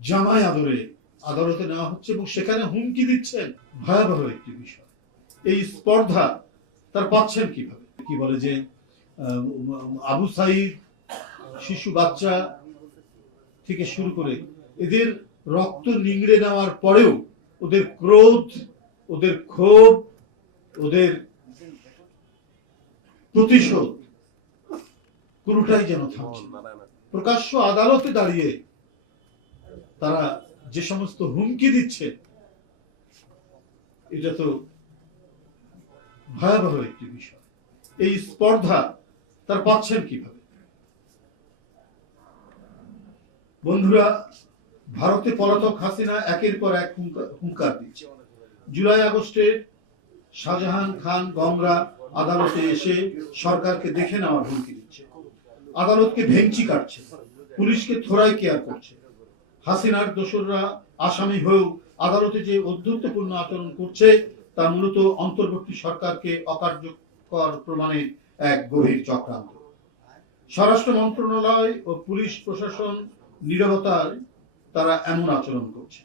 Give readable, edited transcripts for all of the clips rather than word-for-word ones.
জামাই আদরে আদালতে নেওয়া হচ্ছে এবং সেখানে হুমকি দিচ্ছেন। ভয়াবহ একটি বিষয়। এই স্পর্ধা তার পাচ্ছেন কিভাবে? কি বলে যে আবু সাইদ, শিশু বাচ্চা থেকে শুরু করে এদের রক্ত নিংড়ে নেওয়ার পরেও ওদের ক্রোধ, ওদের ক্ষোভ, ওদের প্রতিশোধ কোনটাই যেন থামছে না। প্রকাশ্য আদালতে দাঁড়িয়ে তারা যে সমস্ত হুমকি দিচ্ছে, এটা তো ভয়াবহ একটি বিষয়। এই স্পর্ধা তার পাচ্ছেন কিভাবে? বন্ধুরা, ভারতে পলাতক হাসিনা একের পর এক হুঙ্কার দিচ্ছে। জুলাই আগস্টে শাহজাহান খান গংরা আদালতে এসে সরকারকে দেখে নেওয়ার হুমকি দিচ্ছে, আদালতকে ভেঙচি কাটছে, পুলিশকে থোড়াই কেয়ার করছে। হাসিনার দোসররা আসামি হয়েও আদালতে যে অধ্যুত্বপূর্ণ আচরণ করছে তা মূলত অন্তর্বর্তী সরকারকে অকার্যকর প্রমাণের এক গভীর চক্রান্ত। স্বরাষ্ট্র মন্ত্রণালয় ও পুলিশ প্রশাসন নীরবতায় তারা এমন আচরণ করছে।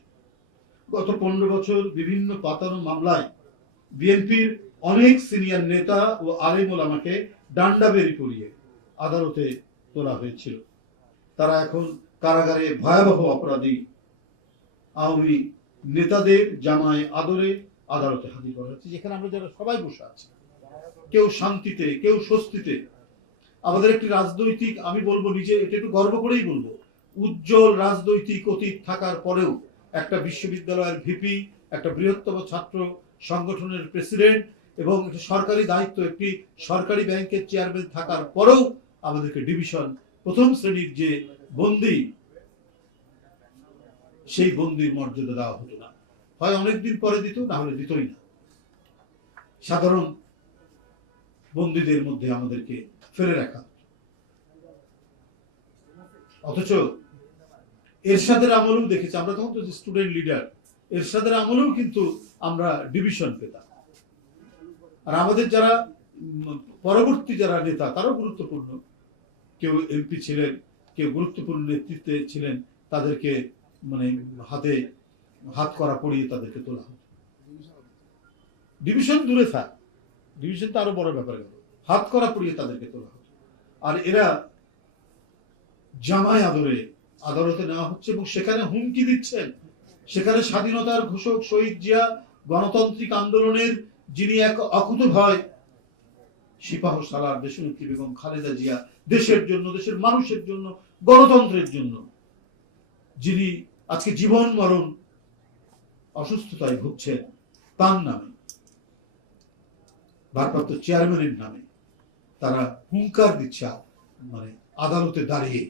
গত 15 বছর বিভিন্ন পাতানো মামলায় বিএনপির অনেক সিনিয়র নেতা ও আলেম ওলামাকে ডান্ডা বেরি পরিয়ে আদালতে তোলা হয়েছিল। তারা এখন কারাগারে ভয়াবহ অপরাধী। আওয়ামী নেতাদের জামাই আদরে আদালতে হাজির করা হচ্ছে, যেখানে আমরা যারা সবাই বসে আছি, কেউ শান্তিতে, কেউ স্বস্তিতে। আমাদের একটি রাজনৈতিক, আমি বলবো নিজে এটা একটু গর্ব করেই বলবো, উজ্জ্বল রাজনৈতিক অতীত থাকার পরেও একটা বিশ্ববিদ্যালয়ের ভিপি, একটা বৃহত্তম ছাত্র সংগঠনের প্রেসিডেন্ট এবং সরকারি দায়িত্ব একটি সরকারি ব্যাংকের চেয়ারম্যান থাকার পরেও আমাদেরকে ডিভিশন প্রথম শ্রেণীর যে বন্দী, সেই বন্দির মর্যাদা দেওয়া হতো না। হয় অনেকদিন পরে দিত, না হলে দিতই না। সাধারণ বন্দীদের মধ্যে আমাদেরকে ফেলে রাখা। অথচ এরশাদের আমলেও দেখেছি, আমরা তখন তো স্টুডেন্ট লিডার, এরশাদের আমলেও কিন্তু আমরা ডিভিশন পেতাম। আর আমাদের যারা পরবর্তী যারা নেতা, তারাও গুরুত্বপূর্ণ, কেউ এমপি ছিলেন, কেউ গুরুত্বপূর্ণ নেতৃত্বে ছিলেন, তাদেরকে মানে হাতে হাত করা পড়িয়ে তাদেরকে তোলা হতো। ডিভিশন দূরে থাক, ডিভিশন তো আরো বড় ব্যাপার গেল, হাত করা পড়িয়ে তাদেরকে তোলা হতো। আর এরা জামাই আদরে আদালতে নেওয়া হচ্ছে এবং সেখানে হুমকি দিচ্ছেন। সেখানে স্বাধীনতার ঘোষক শহীদ জিয়া, গণতান্ত্রিক আন্দোলনের যিনি এক অকুতোভয় সিপাহ সালার দেশনেত্রী বেগম খালেদা জিয়া, দেশের জন্য, দেশের মানুষের জন্য, গণতন্ত্রের জন্য যিনি আজকে জীবন মরণ অসুস্থতায় ভুগছেন, তার নামে, ভারপ্রাপ্ত চেয়ারম্যানের নামে তারা হুঙ্কার দিচ্ছে মানে আদালতে দাঁড়িয়ে।